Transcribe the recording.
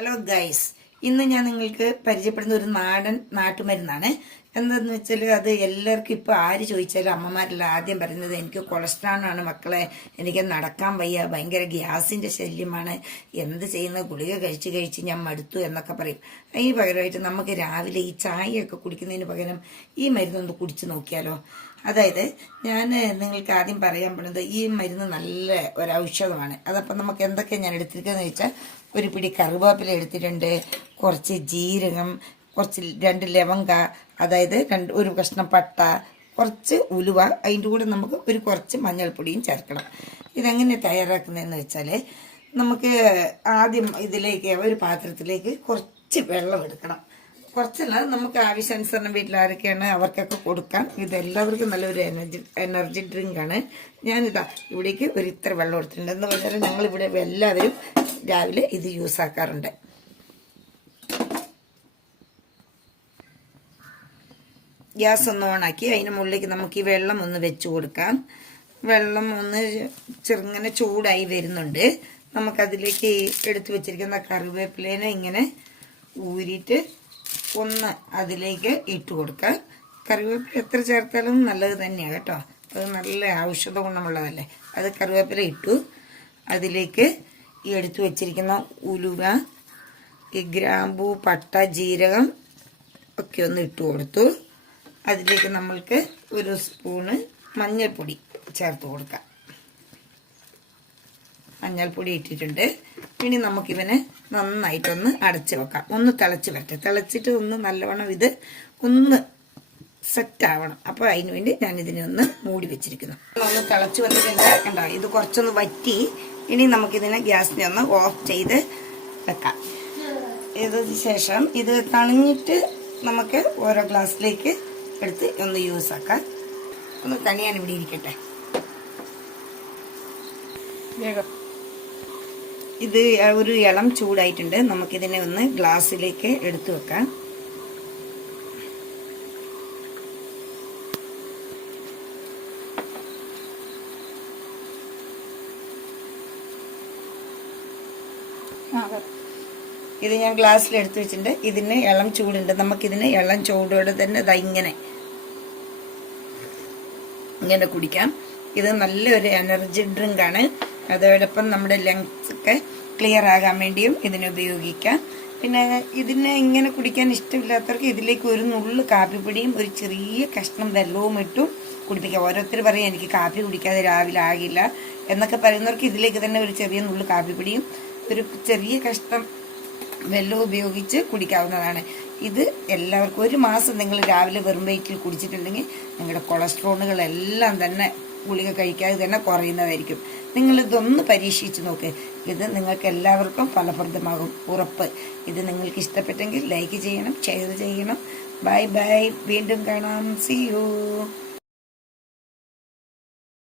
Hello guys, ഇന്ന് ഞാൻ നിങ്ങൾക്ക് പരിചയപ്പെടുന്ന ഒരു നാട്ടുമരുന്നാണ്. എന്താന്ന് വെച്ചാൽ അത് എല്ലാവർക്കും ഇപ്പോൾ ആര് ചോദിച്ചാലും അമ്മമാരെല്ലാം ആദ്യം പറയുന്നത് എനിക്ക് കൊളസ്ട്രോളാണ് മക്കളെ, എനിക്ക് നടക്കാൻ വയ്യ, ഭയങ്കര ഗ്യാസിന്റെ ശല്യമാണ്, എന്ത് ചെയ്യുന്ന ഗുളിക കഴിച്ച് കഴിച്ച് ഞാൻ മടുത്തു എന്നൊക്കെ പറയും. ഈ പകരമായിട്ട് നമുക്ക് രാവിലെ ഈ ചായയൊക്കെ കുടിക്കുന്നതിന് പകരം ഈ മരുന്നൊന്ന് കുടിച്ചു നോക്കിയാലോ. അതായത് ഞാൻ നിങ്ങൾക്ക് ആദ്യം പറയാൻ പോകുന്നത് ഈ മരുന്ന് നല്ല ഒരു ഔഷധമാണ്. അതപ്പം നമുക്ക് എന്തൊക്കെയാണ് ഞാൻ എടുത്തിരിക്കുന്നത് വെച്ചാൽ, ഒരു പിടി കറുവേപ്പില എടുത്തിട്ടുണ്ട്, കുറച്ച് ജീരകം, കുറച്ച് 2 ലവങ്ക, അതായത് ഒരു കഷ്ണം പട്ട, കുറച്ച് ഉലുവ, അതിൻ്റെ കൂടെ നമുക്ക് കുറച്ച് മഞ്ഞൾപ്പൊടിയും ചേർക്കണം. ഇതെങ്ങനെ തയ്യാറാക്കുന്നതെന്ന് വെച്ചാൽ, നമുക്ക് ആദ്യം ഇതിലേക്ക് ഒരു പാത്രത്തിലേക്ക് കുറച്ച് വെള്ളം എടുക്കണം. കുറച്ചല്ല, നമുക്ക് ആവശ്യാനുസരണം വീട്ടിൽ ആരൊക്കെയാണ് അവർക്കൊക്കെ കൊടുക്കാം. ഇതെല്ലാവർക്കും നല്ലൊരു എനർജി ഡ്രിങ്കാണ്. ഞാനിതാ ഇവിടേക്ക് ഇത്ര വെള്ളം എടുത്തിട്ടുണ്ട്. എന്ന് പറഞ്ഞാൽ ഞങ്ങളിവിടെ എല്ലാവരും രാവിലെ ഇത് യൂസ് ആക്കാറുണ്ട്. ഗ്യാസ് ഒന്ന് ഓണാക്കി അതിന് മുകളിലേക്ക് നമുക്ക് ഈ വെള്ളം ഒന്ന് വെച്ച് കൊടുക്കാം. വെള്ളം ഒന്ന് ചെറുങ്ങനെ ചൂടായി വരുന്നുണ്ട്. നമുക്കതിലേക്ക് എടുത്തു വെച്ചിരിക്കുന്ന കറിവേപ്പിലേനെ ഇങ്ങനെ ഊരിയിട്ട് ഒന്ന് അതിലേക്ക് ഇട്ട് കൊടുക്കാം. കറിവേപ്പില എത്ര ചേർത്താലും നല്ലത് തന്നെയാണ് കേട്ടോ, അത് നല്ല ഔഷധ ഗുണമുള്ളതല്ലേ. അത് കറിവേപ്പില ഇട്ടു. അതിലേക്ക് ഈ എടുത്തു വെച്ചിരിക്കുന്ന ഉലുവ, ഈ ഗ്രാമ്പൂ, പട്ട, ജീരകം ഒക്കെ ഒന്ന് ഇട്ട് കൊടുത്തു. അതിലേക്ക് നമ്മൾക്ക് 1 സ്പൂണ് മഞ്ഞൾപ്പൊടി ചേർത്ത് കൊടുക്കാം. മഞ്ഞൾപ്പൊടി ഇട്ടിട്ടുണ്ട്. ഇനി നമുക്കിവനെ നന്നായിട്ടൊന്ന് അടച്ചു വെക്കാം. ഒന്ന് തിളച്ച് വരട്ടെ. തിളച്ചിട്ട് ഒന്ന് നല്ലവണ്ണം ഇത് ഒന്ന് സെറ്റ് ആവണം. അപ്പോൾ അതിന് വേണ്ടി ഞാൻ ഇതിനെ ഒന്ന് മൂടി വെച്ചിരിക്കുന്നു. ഒന്ന് തിളച്ച് വന്നിട്ടുണ്ട്. കണ്ടോ, ഇത് കുറച്ചൊന്ന് വറ്റി. ഇനി നമുക്കിതിനെ ഗ്യാസിനെ ഒന്ന് ഓഫ് ചെയ്ത് വെക്കാം. ഇതിന് ശേഷം ഇത് തണിഞ്ഞിട്ട് നമുക്ക് ഓരോ ഗ്ലാസ്സിലേക്ക് എടുത്ത് ഒന്ന് യൂസ് ആക്കാം. ഒന്ന് തണിയാൻ ഇവിടെ ഇരിക്കട്ടെ. വേഗം ഇത് ഒരു ഇളം ചൂടായിട്ടുണ്ട്. നമുക്കിതിനെ ഒന്ന് ഗ്ലാസ്സിലേക്ക് എടുത്തു വെക്കാം. ഇത് ഞാൻ ഗ്ലാസ്സിൽ എടുത്തു വെച്ചിട്ടുണ്ട്. ഇതിന് ഇളം ചൂടുണ്ട്. നമുക്കിതിന് ഇളം ചൂടോടെ തന്നെ ഇങ്ങനെ കുടിക്കാം. ഇത് നല്ലൊരു എനർജി ഡ്രിങ്ക് ആണ്. അതോടൊപ്പം നമ്മുടെ ലങ്സ് ഒക്കെ ക്ലിയർ ആകാൻ വേണ്ടിയും ഇതിനെ ഉപയോഗിക്കാം. പിന്നെ ഇതിനെ ഇങ്ങനെ കുടിക്കാൻ ഇഷ്ടമില്ലാത്തവർക്ക് ഇതിലേക്ക് ഒരു നുള്ളു കാപ്പിപ്പൊടിയും ഒരു ചെറിയ കഷ്ണം വെള്ളവും ഇട്ടും കുടിപ്പിക്കാം. ഓരോരുത്തർ പറയും എനിക്ക് കാപ്പി കുടിക്കാതെ രാവിലെ ആകില്ല എന്നൊക്കെ പറയുന്നവർക്ക് ഇതിലേക്ക് തന്നെ ഒരു ചെറിയ നുള്ളു കാപ്പിപ്പൊടിയും ഒരു ചെറിയ കഷ്ണം വെള്ളവും ഉപയോഗിച്ച് കുടിക്കാവുന്നതാണ്. ഇത് എല്ലാവർക്കും 1 മാസം നിങ്ങൾ രാവിലെ വെറും വയറ്റിൽ കുടിച്ചിട്ടുണ്ടെങ്കിൽ നിങ്ങളുടെ കൊളസ്ട്രോളുകളെല്ലാം തന്നെ ഗുളിക കഴിക്കാതെ തന്നെ കുറയുന്നതായിരിക്കും. നിങ്ങളിതൊന്ന് പരീക്ഷിച്ച് നോക്ക്. ഇത് നിങ്ങൾക്ക് എല്ലാവർക്കും ഫലപ്രദമാകും, ഉറപ്പ്. ഇത് നിങ്ങൾക്ക് ഇഷ്ടപ്പെട്ടെങ്കിൽ ലൈക്ക് ചെയ്യണം, ഷെയർ ചെയ്യണം. ബൈ ബൈ, വീണ്ടും കാണാം. See U.